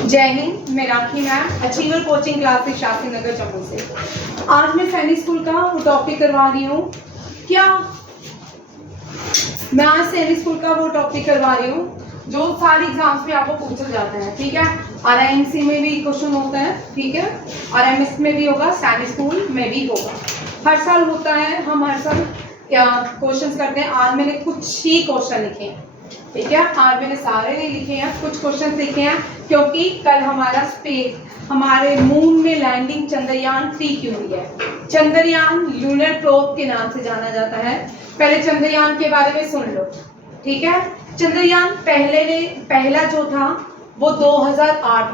जय हिंद, मैं राखी ma'am achiever coaching class से शास्त्री नगर जम्मू से। आज मैं सैनिक स्कूल का वो टॉपिक करवा रही हूँ। क्या मैं आज सैनिक स्कूल का वो टॉपिक करवा रही हूँ जो सारे एग्जाम्स में आपको पूछा जाता है, ठीक है। RIMC में भी क्वेश्चन होता है, ठीक है, RMS में भी होगा, सैनिक स्कूल में भी होगा, हर साल होता है। हम हर साल क्वेश्चंस करते हैं। आज मैंने कुछ ही क्वेश्चन लिखे हैं, ठीक है। आज मैंने सारे नहीं लिखे हैं, कुछ क्वेश्चन लिखे हैं क्योंकि कल हमारा स्पेस, हमारे मून में लैंडिंग चंद्रयान 3 की हुई है। चंद्रयान लूनर प्रोब के नाम से जाना जाता है। पहले चंद्रयान के बारे में सुन लो, ठीक है। चंद्रयान पहला जो था वो 2008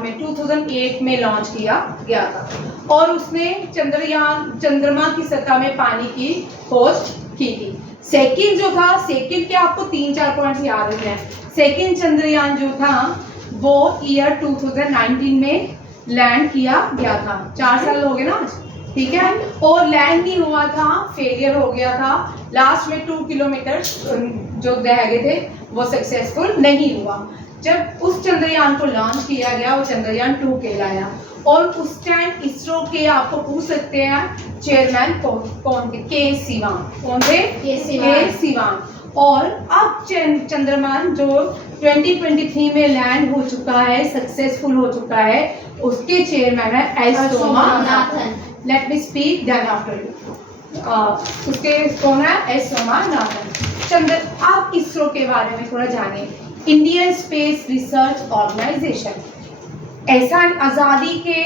में लॉन्च किया गया था और उसने चंद्रमा की सतह में पानी की खोज की थी। सेकंड जो था, सेकंड के आपको 3-4 पॉइंट्स याद हैं। सेकंड चंद्रयान जो था वो ईयर 2019 में लैंड किया गया था। 4 साल हो गए ना, ठीक है। और लैंड नहीं हुआ था, फेलियर हो गया था। लास्ट में 2 किलोमीटर जो रह गए थे वो सक्सेसफुल नहीं हुआ। जब उस चंद्रयान को लॉन्च किया गया वो चंद्रयान 2 कहलाया। और उस टाइम इसरो के आपको पूछ सकते हैं चेयरमैन कौन थे? के सिवान। कौन थे? के सिवान। और अब चंद्रयान जो 2023 में लैंड हो चुका है, सक्सेसफुल हो चुका है, उसके चेयरमैन है S Somanathan. Let me speak then after you. उसके कौन है? एस सोमनाथन। आप इसरो के बारे में थोड़ा जानिए। इंडियन स्पेस रिसर्च ऑर्गेनाइजेशन, ऐसा आज़ादी के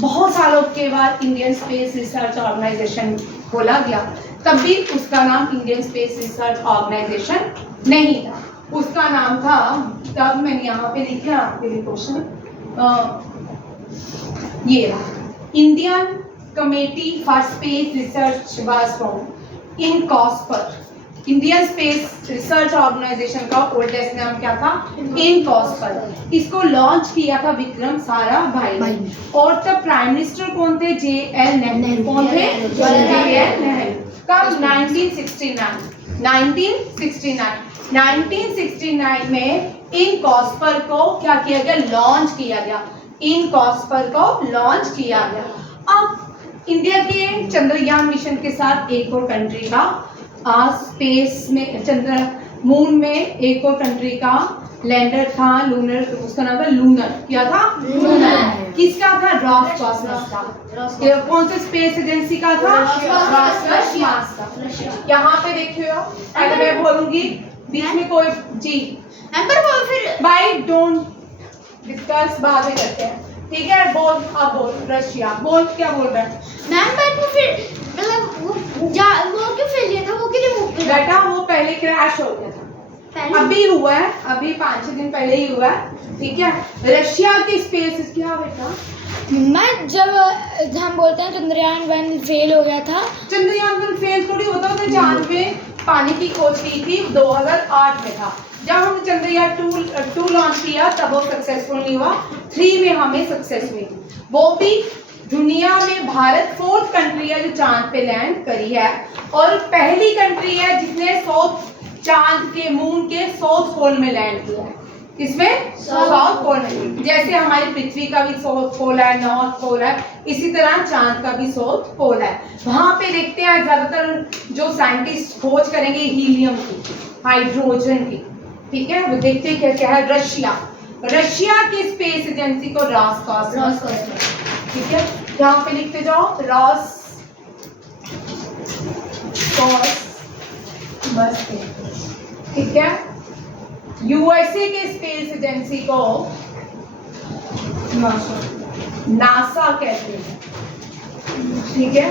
बहुत सालों के बाद इंडियन स्पेस रिसर्च ऑर्गेनाइजेशन खोला गया। तब भी उसका नाम इंडियन स्पेस रिसर्च ऑर्गेनाइजेशन नहीं था, उसका नाम था, तब मैंने यहाँ पे लिखा आपके लिए क्वेश्चन, ये रहा, Indian committee for space research was formed INCOSPAR. Indian space research organisation का ओल्डेस्ट नाम क्या था? इन कॉस्पर। इसको लॉन्च किया था विक्रम साराभाई। और तब प्राइम मिनिस्टर कौन थे? JL नेहरू। कौन थे? JL नेहरू। कब? 1969 में इन कॉस्पर को क्या किया गया? लॉन्च किया गया। इन कॉस्पर को लॉन्च किया गया। अब इंडिया के चंद्रयान मिशन के साथ एक और कंट्री का स्पेस में मून में एक और कंट्री का लैंडर था, लूनर, उसका नाम था लूनर। क्या था? लूनर। किसका था? रॉसकॉस्मोस का। कौन से स्पेस एजेंसी का था? रॉसकॉस्मोस का। यहाँ पे देखियो, पहले मैं बोलूंगी, बीच में कोई जी फिर बाय डोंट डिस्कस, बाद में करते हैं, ठीक है। बोल, अब बोल। रशिया। बोल, क्या बोल रहा है मैम? पर फिर मतलब वो क्यों फेलियर था? वो क्यों रिमूव किया? बेटा वो पहले क्रैश हो गया था, अभी हुआ है, अभी 5-6 दिन पहले ही हुआ है, ठीक है। रशिया की स्पेस क्या बेटा? मैं जब हम बोलते हैं चंद्रयान 1 फेल हो गया था। चंद्रयान 1 फेल थोड़ी होता है, उसने चांद पे पानी की खोज की थी, 2008 में था। जब हमने चंद्रयान 2 लॉन्च किया तब वो सक्सेसफुल नहीं हुआ। 3 में हमें सक्सेस हुई, वो भी दुनिया में भारत 4th कंट्री है जो चांद पे लैंड करी है और पहली कंट्री है जिसने चांद के मून के साउथ पोल में लैंड किया है। किसमें? साउथ पोल में। जैसे हमारी पृथ्वी का भी साउथ पोल है, नॉर्थ पोल है, इसी तरह चांद का भी साउथ पोल है। वहां पे देखते हैं ज्यादातर जो साइंटिस्ट खोज करेंगे हीलियम की, हाइड्रोजन की, ठीक है। वो देखते हैं क्या है? रशिया की स्पेस एजेंसी को रॉसकॉस्मोस, ठीक है। यहाँ पे लिखते जाओ, बस, ठीक है। USA के स्पेस एजेंसी को नासा कहते हैं, ठीक है।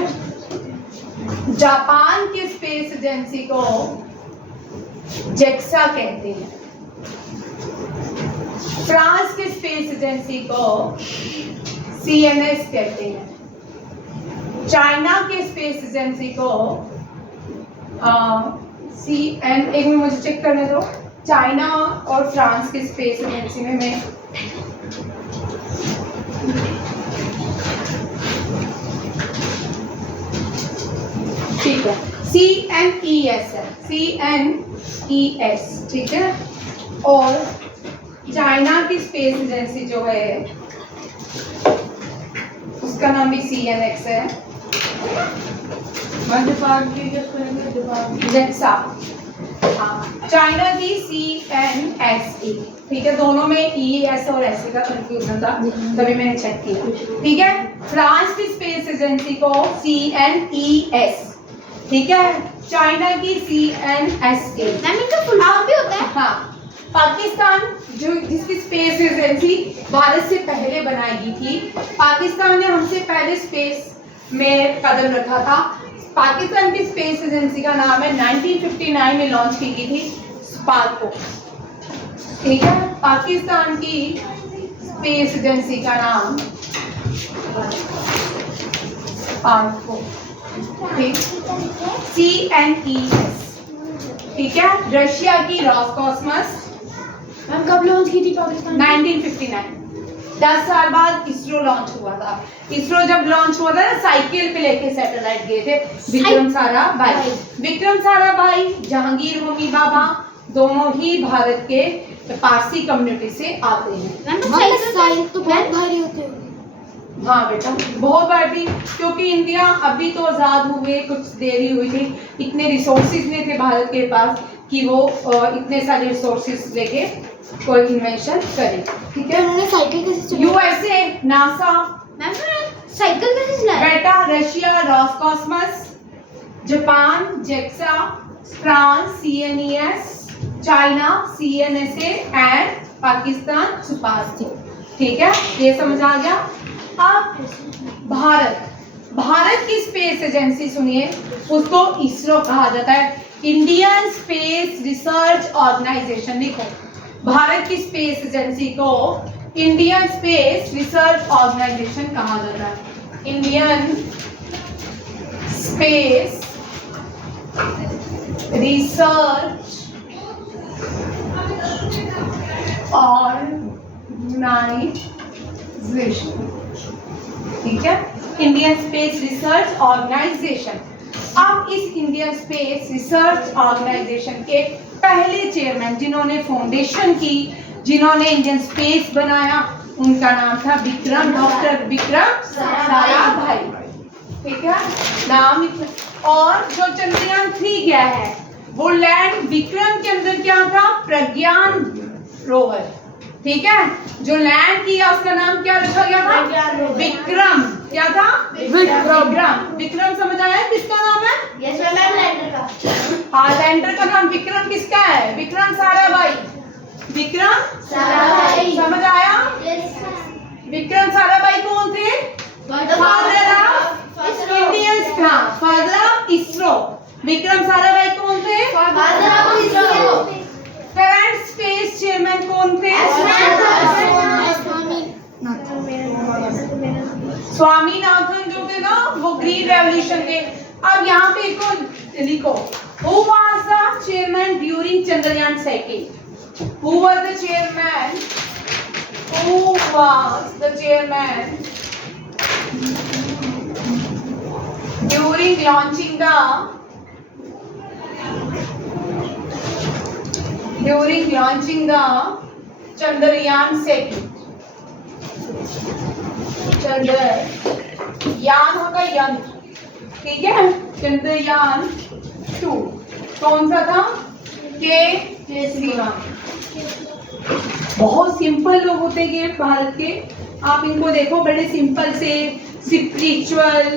जापान के स्पेस एजेंसी को जेक्सा कहते हैं। फ्रांस के स्पेस एजेंसी को CNS कहते हैं। चाइना के स्पेस एजेंसी को CN, एक मिनट मुझे चेक करने दो। चाइना और फ्रांस के स्पेस एजेंसी में मैं ठीक है, CNES है, CNES, ठीक है। और चाइना की स्पेस एजेंसी जो है उसका नाम भी CNX है। जेक्सा, हाँ, चाइना की CNSA, ठीक है, दोनों में ES और SE का कंफ्यूजन था, तभी मैंने चेक किया, ठीक है। फ्रांस की स्पेस एजेंसी को CNES, ठीक है, चाइना की CNSA। मैम इनका फुल फॉर्म भी होता है? हाँ, पाकिस्तान जो जिसकी स्पेस एजेंसी भारत से पहले बनाई गई थी, पाकिस्तान ने हमसे पहले स्पेस में कदम रखा था। पाकिस्तान की स्पेस एजेंसी का नाम है 1959 में लॉन्च की गई थी स्पार्को, ठीक है। पाकिस्तान की स्पेस एजेंसी का नाम स्पार्को, ठीक, CNES, ठीक है। रशिया की रॉसकॉस्मस, मैम कब लॉन्च की थी पाकिस्तान? 1959, 10 साल बाद इसरो लॉन्च हुआ था। इसरो जब लॉन्च हुआ था ना, साइकिल पे लेके सैटेलाइट गए थे विक्रम साराभाई। विक्रम साराभाई, जहांगीर होमी भाभा, दोनों ही भारत के पारसी कम्युनिटी से आते हैं। मैम साइकिल तो बहुत भारी होते हैं। हाँ बेटा, बहुत बार थी, क्योंकि इंडिया अभी तो आज़ाद हुए कुछ देर ही हुई थी, इतने रिसोर्सेज नहीं थे भारत के पास कि वो इतने सारे रिसोर्सेज लेके कोई इन्वेंशन करे, ठीक है। उन्होंने साइकिल कैसे चलाई? USA, NASA. मैम साइकिल कैसे चलाई? बेटा, Russia Roscosmos, Japan JAXA, France CNES, China CNSA and Pakistan सुपास्ती, ठीक है, ये समझ आ गया। अब भारत की स्पेस एजेंसी सुनिए, उसको इसरो कहा जाता है, इंडियन स्पेस रिसर्च ऑर्गेनाइजेशन। लिखो, भारत की स्पेस एजेंसी को इंडियन स्पेस रिसर्च ऑर्गेनाइजेशन कहा जाता है। इंडियन स्पेस रिसर्च ऑर्गेनाइजेशन, ठीक है, इंडियन स्पेस रिसर्च ऑर्गेनाइजेशन। अब इस इंडियन स्पेस रिसर्च ऑर्गेनाइजेशन के पहले चेयरमैन जिन्होंने फाउंडेशन की, जिन्होंने इंडियन स्पेस बनाया, उनका नाम था डॉक्टर विक्रम साराभाई, ठीक है, नाम। और जो चंद्रयान 3 गया है वो लैंड विक्रम के अंदर क्या था? प्रज्ञान रोवर, ठीक है, जो लैंड किया उसका नाम क्या रखा गया था? विक्रम। क्या था? विक्रम। विक्रम समझ आया किसका नाम है? यस मैम, लैंडर का। हाँ, लैंडर का नाम विक्रम किसका है? विक्रम साराभाई। विक्रम साराभाई। समझ आया? यस। विक्रम साराभाई कौन थे? Father of Indian, father of ISRO. Vikram Sarabhai कौन थे? Father of ISRO. Current space chairman कौन थे? स्वामीनाथन जो थे ना, वो ग्रीन रेवोल्यूशन के। अब यहाँ पे एक लिखो, who was the chairman during Chandrayaan 2? Who was the chairman? Who was the chairman during launching the Chandrayaan 2? Chandrayaan होगा यंत्र, ठीक है, चंद्रयान 2 कौन सा था? के श्रीवान। बहुत सिंपल लोग होते हैं भारत के, आप इनको देखो, बड़े सिंपल से स्पिरिचुअल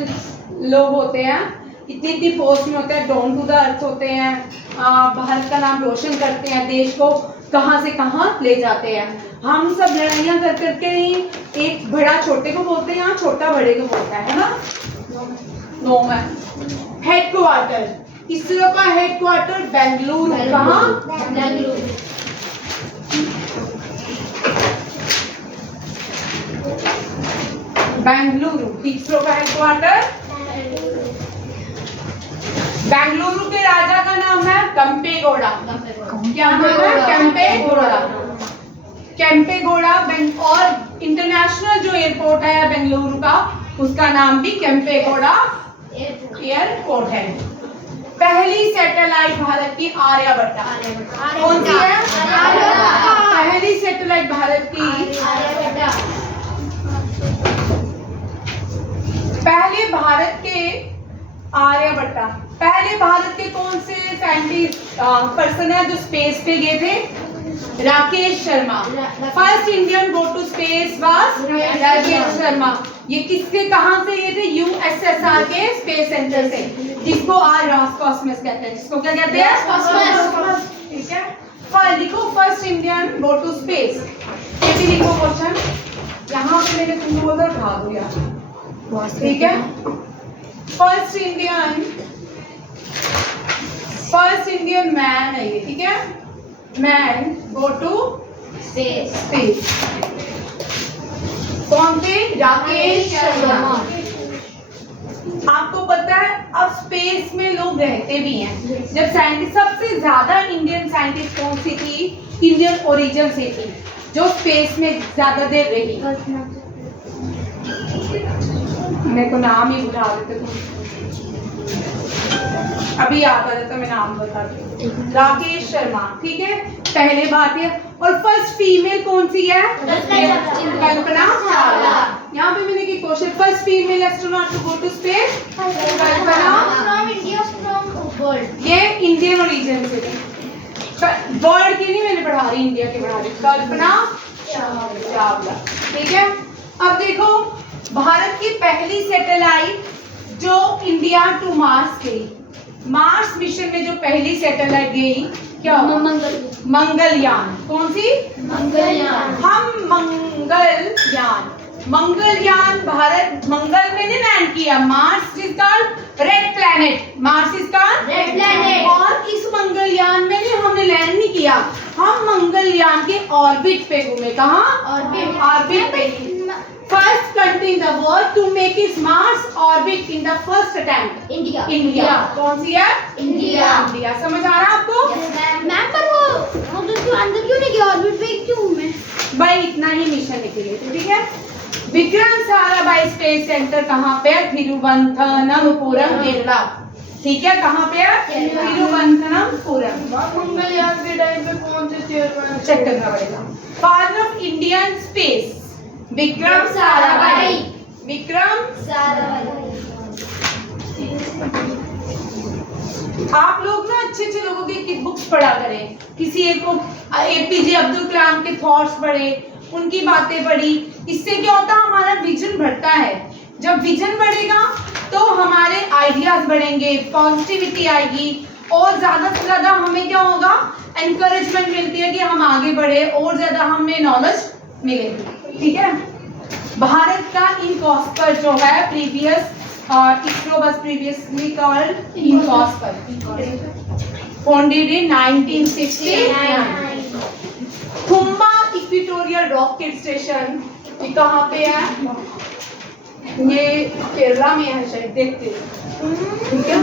लोग होते हैं, इतनी इतनी पोस्ट में होते हैं, डाउन टू द अर्थ होते हैं, भारत का नाम रोशन करते हैं, देश को कहाँ से कहाँ ले जाते हैं। हम सब लड़ाइयाँ कर करके ही एक बड़ा छोटे को बोलते हैं, यहाँ छोटा बड़े को बोलता है ना। No ma'am. हेडक्वार्टर, इसरो का हेडक्वार्टर बेंगलुरु। कहाँ? बेंगलुरु। बेंगलुरु इसरो का हेडक्वार्टर। बेंगलुरु के राजा का नाम है केम्पेगौड़ा। क्या नाम है? केम्पेगौड़ा। केम्पेगौड़ा। और इंटरनेशनल जो एयरपोर्ट है बेंगलुरु का, उसका नाम भी केम्पेगौड़ा एयरपोर्ट है। पहली सैटेलाइट भारत की आर्यभट्टा। कौन सी है? पहली सैटेलाइट भारत की पहले भारत के आर्यभट्टा। पहले भारत के कौन से साइंटिस्ट पर्सन है जो स्पेस पे गए थे? Rakesh Sharma. First Indian go to space was Rakesh Sharma. ये किसके कहां से ये थे? यूएसएसआर के स्पेस सेंटर से, जिसको आज रॉसकॉस्मस कहते हैं। जिसको क्या कहते हैं? ठीक है, पर लिखो first Indian go to space. ये भी लिखो क्वेश्चन। यहाँ पे मैंने तुमको बोला उठा दो यार, ठीक है। फर्स्ट इंडियन मैन है ये, ठीक है। Man go to space. कौन थे? राकेश शर्मा। आपको पता है अब स्पेस में लोग रहते भी हैं। जब साइंटिस्ट, सबसे ज्यादा इंडियन साइंटिस्ट कौन सी थी? इंडियन ओरिजिन से थी, जो स्पेस में ज्यादा देर रही। मेरे को नाम ही बुझा देते तुम, अभी याद आ जाता, मैं नाम बताती हूँ। राकेश शर्मा, ठीक है, पहले भारतीय। और फर्स्ट फीमेल कौन सी है? कल्पना चावला। यहाँ पे मैंने की question, first female astronaut to go to space Kalpana. ये इंडियन ओरिजिन से थी, वर्ल्ड की नहीं मैंने पढ़ा रही, इंडिया की पढ़ा रही। कल्पना चावला, ठीक है। अब देखो भारत की पहली सैटेलाइट जो इंडिया टू मार्स गई, मार्स मिशन में जो पहली सैटेलाइट गई क्या? मंगलयान। कौन सी? मंगलयान। हम मंगलयान। मंगलयान भारत मंगल में नहीं लैंड किया। Mars is called red planet. Mars is called red planet. और इस मंगलयान में नहीं हमने लैंड नहीं किया, हम मंगलयान के ऑर्बिट पे घूमे। कहाँ? ऑर्बिट पे। First country in the world to make its Mars orbit in the first attempt. India. कौन सी है? India. समझ आ रहा है आपको? मैम पर वो उधर क्यों अंदर क्यों नहीं गया? ऑर्बिट पे क्यों मैं? भाई इतना ही मिशन निकले थे, ठीक है। विक्रम साराभाई स्पेस सेंटर कहाँ पे है? तिरुवनंतपुरम, केरला। ठीक है, कहाँ पे है? तिरुवनंतपुरम। मंगलयान के टाइम पे कौन से चेयरमैन? चेक करना पड़ेगा। Father of Indian space Vikram Sarabhai. आप लोग ना अच्छे अच्छे लोगों की बुक्स पढ़ा करें। किसी एक को एपीजे अब्दुल कलाम के थॉट्स पढ़े, उनकी बातें पढ़ी। इससे क्या होता है? हमारा विजन बढ़ता है। जब विजन बढ़ेगा तो हमारे आइडियाज बढ़ेंगे, पॉजिटिविटी आएगी, और ज्यादा से ज्यादा हमें क्या होगा? एनकरेजमेंट मिलती है कि हम आगे बढ़े, और ज्यादा हमें नॉलेज मिलेगी, ठीक है। भारत का इनकॉस्पर जो है previous, ISRO was previously called INCOSPAR, founded in 1969। Thumba equatorial rocket station ये कहाँ पे है? ये केरला में है शायद, देखते हैं, ठीक है।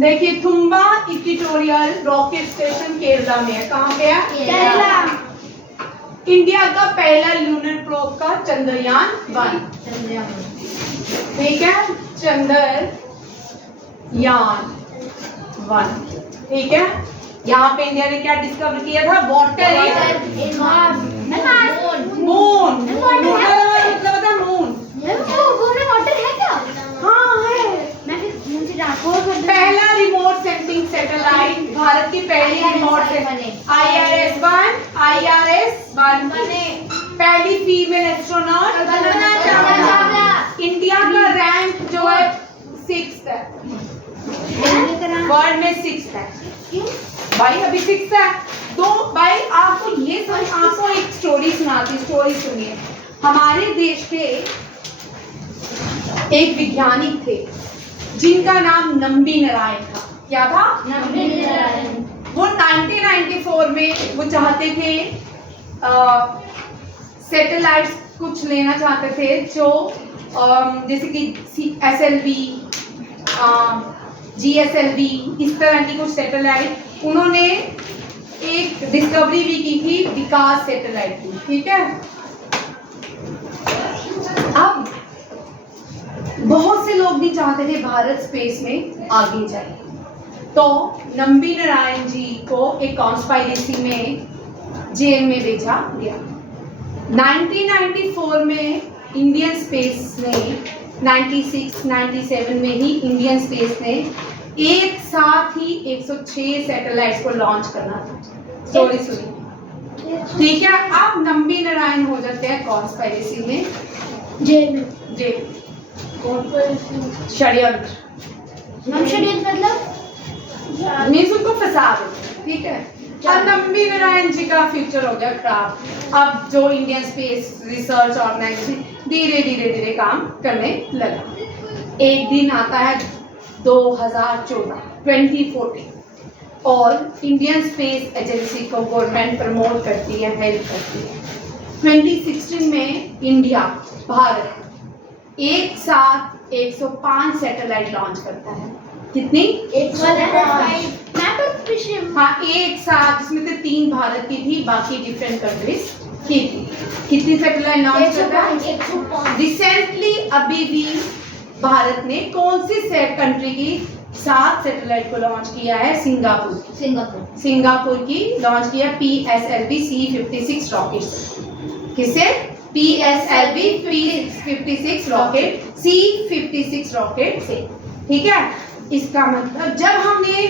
देखिए Thumba equatorial rocket station Kerala में है। कहाँ पे है? केरला। इंडिया का पहला लूनर प्रोब का चंद्रयान 1, ठीक है, चंद्रयान 1, ठीक है। यहाँ पे इंडिया ने क्या डिस्कवर किया था? Water in moon. मतलब होता मून। वाटर है क्या? हाँ है। पहला रिमोट सेंसिंग सैटेलाइट, भारत की पहली रिमोट IRS-1 पहली female astronaut Kalpana Chawla. India का रैंक जो है 6th है, वर्ल्ड में 6th है भाई, अभी 6th है। तो भाई आपको ये समझ, आपको एक स्टोरी सुनाती, स्टोरी सुनिए। हमारे देश के एक वैज्ञानिक थे जिनका नाम नंबी नारायण था। क्या था? नंबी नारायण। वो 1994 में वो चाहते थे सैटेलाइट्स कुछ लेना चाहते थे जो जैसे कि SLV, GSLV, इस तरह की कुछ सैटेलाइट। उन्होंने एक डिस्कवरी भी की थी, विकास सैटेलाइट की, ठीक है। अब बहुत से लोग भी चाहते थे भारत स्पेस में आगे जाए, तो नंबी नारायण जी को एक कॉन्स्पायरेसी में जेल में भेजा गया। 1994 में इंडियन स्पेस ने 96-97 में ही इंडियन स्पेस ने एक साथ ही 106 सैटेलाइट्स को लॉन्च करना था। सॉरी ठीक है। अब नंबी नारायण हो जाते हैं कॉन्स्पायरेसी में जेल षड्यंत्र। हम षड्यंत्र मतलब मीन्स उनको फंसा देते, ठीक है। अब नंबी नारायण जी का फ्यूचर हो गया खराब। अब जो इंडियन स्पेस रिसर्च ऑर्गेनाइजेशन धीरे धीरे काम करने लगा। एक दिन आता है 2014 और इंडियन स्पेस एजेंसी को गवर्नमेंट प्रमोट करती है, हेल्प करती है। 2016 में इंडिया भारत एक साथ 105 सैटेलाइट लॉन्च करता है। कितनी? 105। हाँ, एक साथ, जिसमें से 3 भारत की थी, बाकी डिफरेंट कंट्रीज की थी। कितनी सैटेलाइट लॉन्च करता है? 105। रिसेंटली अभी भी भारत ने कौन सी कंट्री की 7 सैटेलाइट को लॉन्च किया है? सिंगापुर की लॉन्च किया PSLV C56 रॉकेट। किसे? PSLV P56 rocket, C56 rocket से, ठीक है। इसका मतलब जब हमने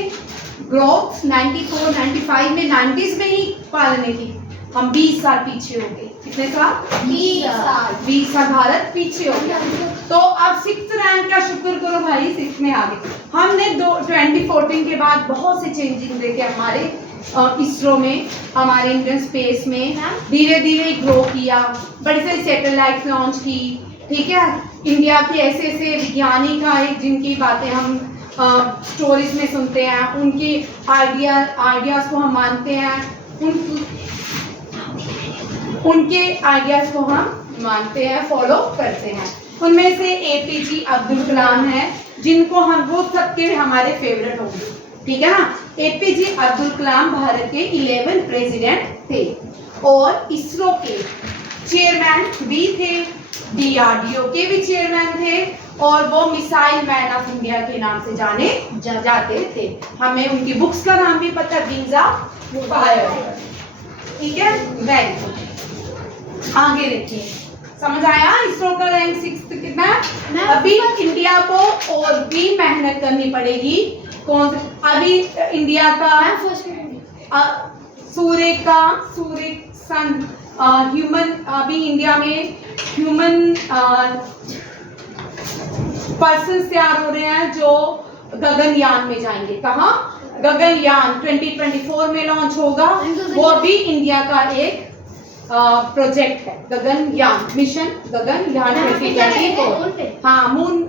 ग्रोथ 94-95 में 90s में ही पालने की, हम 20 साल पीछे हो गए। कितने साल? 20 साल भारत पीछे हो गया। तो अब 6th रैंक का शुक्र करो भाई, 6 में आ गए। हमने 2014 के बाद बहुत से चेंजिंग देखे हमारे इसरो में, हमारे इंडियन स्पेस में धीरे धीरे ग्रो किया, बड़ी सारी सैटेलाइट लॉन्च की, ठीक है। इंडिया के ऐसे ऐसे वैज्ञानिक आए जिनकी बातें हम स्टोरीज में सुनते हैं, उनकी आइडियाज को हम मानते हैं, उनके आइडियाज को हम मानते हैं, फॉलो करते हैं। उनमें से APJ अब्दुल कलाम है, जिनको हम वो सबके हमारे फेवरेट होंगे, ठीक है ना। APJ अब्दुल कलाम भारत के 11 प्रेसिडेंट थे और इसरो के चेयरमैन भी थे, DRDO के भी चेयरमैन थे, और वो मिसाइल मैन ऑफ इंडिया के नाम से जाने जाते थे। हमें उनकी बुक्स का नाम भी पता है, विंग्स ऑफ फायर, ठीक है। वेरी गुड, आगे देखिए। समझ आया? इसरो का रैंक 6 कितना है? अभी इंडिया को और भी मेहनत करनी पड़ेगी। कौन? अभी इंडिया का सूर्य सन ह्यूमन, अभी इंडिया में ह्यूमन पर्सन तैयार हो रहे हैं जो गगनयान में जाएंगे। कहाँ? गगनयान 2024 में लॉन्च होगा। वो भी इंडिया का एक प्रोजेक्ट है, गगनयान मिशन, गगनयान 2024। हाँ, मून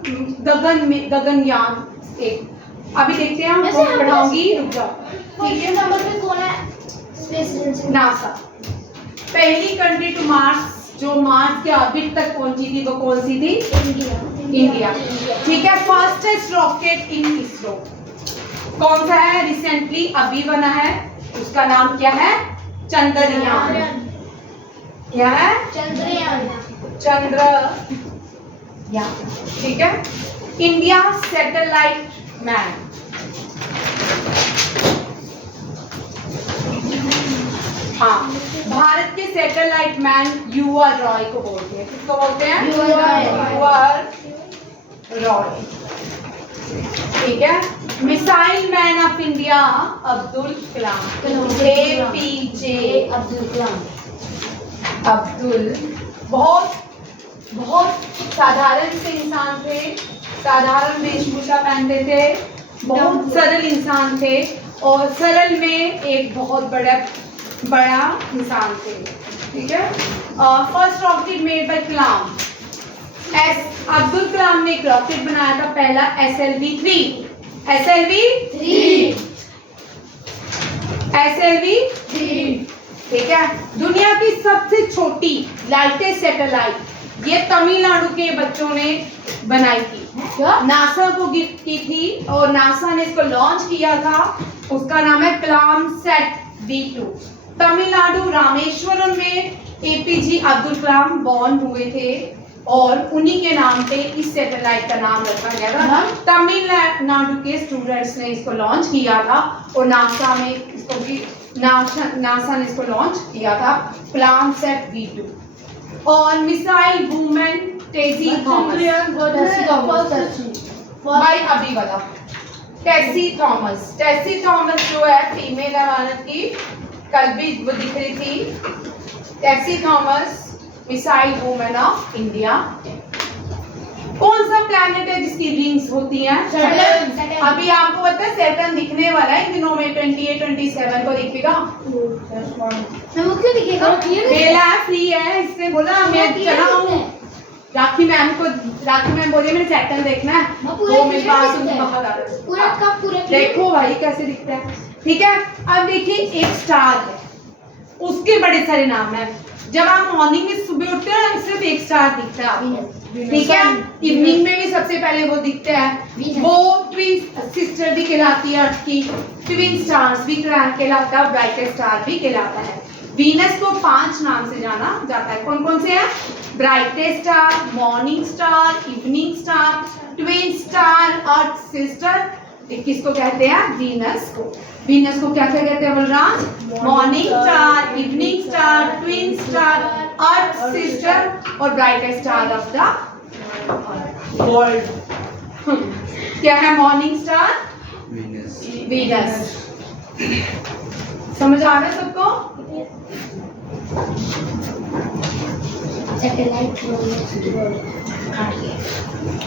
गगनयान एक। अभी देखते हैं, हम पढ़ाऊंगी, रुक जाओ, ठीक है। नंबर पे कौन है? Space agency, NASA. पहली कंट्री टू मार्स, जो मार्स के ऑर्बिट तक पहुंची थी, वो कौन सी थी? इंडिया, ठीक है। फास्टेस्ट रॉकेट इन इसरो कौन सा है? रिसेंटली अभी बना है, उसका नाम क्या है? चंद्रयान। क्या है? चंद्रयान, ठीक है। इंडिया सैटेलाइट मैन, हाँ, भारत के सैटेलाइट मैन UR रॉय को बोलते हैं। किसको बोलते हैं? UR रॉय, ठीक है। Missile man of India Abdul Kalam, APJ Abdul Kalam. Abdul बहुत साधारण से इंसान थे, साधारण वेशभूषा पहनते थे, बहुत सरल इंसान थे, और सरल में एक बहुत बड़ा इंसान थे, ठीक है। फर्स्ट रॉकेट मेड बाय कलाम, अब्दुल कलाम ने एक रॉकेट बनाया था, पहला SLV-3, ठीक है। दुनिया की सबसे छोटी लाइटेस्ट सैटेलाइट ये तमिलनाडु के बच्चों ने बनाई थी, नासा को गिफ्ट की थी, और नासा ने इसको लॉन्च किया था। उसका नाम है कलामसैट V2। तमिलनाडु रामेश्वरम में APJ अब्दुल कलाम बॉर्न हुए थे। और उन्हीं के नाम पे इस सैटेलाइट का नाम रखा गया था। तमिलनाडु के स्टूडेंट्स ने इसको लॉन्च किया था और नासा में इसको भी नासा ने इसको लॉन्च किया था, प्लानसेट V2। और मिसाइल वुमेन टेसी थॉमस, भाई अभी वाला टेसी थॉमस जो है फीमेल है भारत की, कल भी वो दिख रही थी। Tessy Thomas missile women of India. कौन सा प्लैनेट है जिसकी रिंग्स होती हैं? सैटर्न। अभी आपको पता है सैटर्न दिखने वाला है इन दिनों में, 28-27 को दिखेगा। वो क्यों दिखेगा? मेला है, फ्री है, इसने बोला मैं चला हूँ। राखी मैम बोली मैंने सैटर्न देखना है, वो मेरे पास बाहर आ रहा है। देखो भाई कैसे दिखता है, ठीक है। अब देखिए एक स्टार है, उसके बड़े सारे नाम हैं। जब आप मॉर्निंग में सुबह उठते हो ना, सिर्फ एक स्टार दिखता है आपको, ठीक है। इवनिंग में भी सबसे पहले वो दिखता है, वो ट्विन सिस्टर भी कहलाती है अर्थ की, ट्विन स्टार्स भी कहलाता है, ब्राइटेस्ट स्टार भी कहलाता है। वीनस को 5 नाम से जाना जाता है। कौन कौन से हैं? Brightest star, morning star, evening star, twin star, earth sister. किसको कहते हैं? वीनस को। वीनस को क्या क्या कहते हैं Balraj? Morning star, evening star, twin star, earth sister और brightest star of the world. क्या है मॉर्निंग स्टार? वीनस। समझ आ रहा है सबको?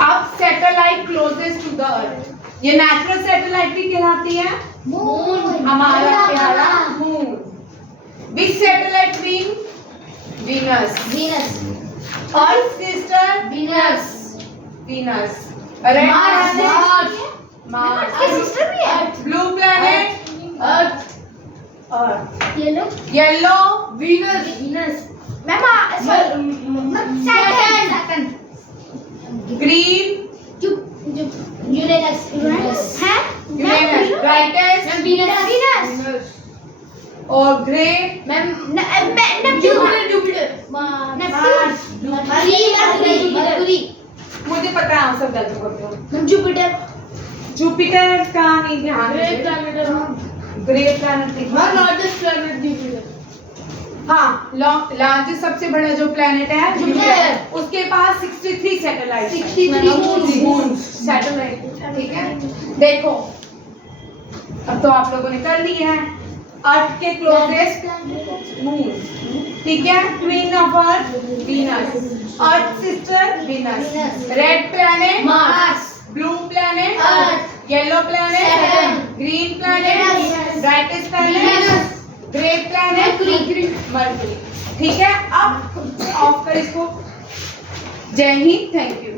अब satellite closest to the earth, ये नेचुरल सैटेलाइट भी कहलाती है, मून। हमारा प्यारा moon. Which satellite ring? Venus. Earth sister? Venus. Red Mars. Blue planet? Earth. Yellow? Venus. Green? Uranus. Brightest? और ग्रे? मुझे पता है आप सब गलत बोलते हो। जुपिटर का नहीं ध्यान, ग्रे प्लैनेट। हाँ, लार्जेस्ट सबसे बड़ा जो प्लैनेट है जुपिटर, उसके पास 63 सैटेलाइट, 63 सैटेलाइट, ठीक है। देखो अब तो आप लोगों ने कर ली है। अर्थ के क्लोजेस्ट मून, ठीक है। Twin of earth Venus, earth sister Venus, red planet Mars, blue planet earth, yellow planet green planet, brightest planet grey planet mercury, ठीक है। अब ऑफ कर इसको। जय हिंद, थैंक यू।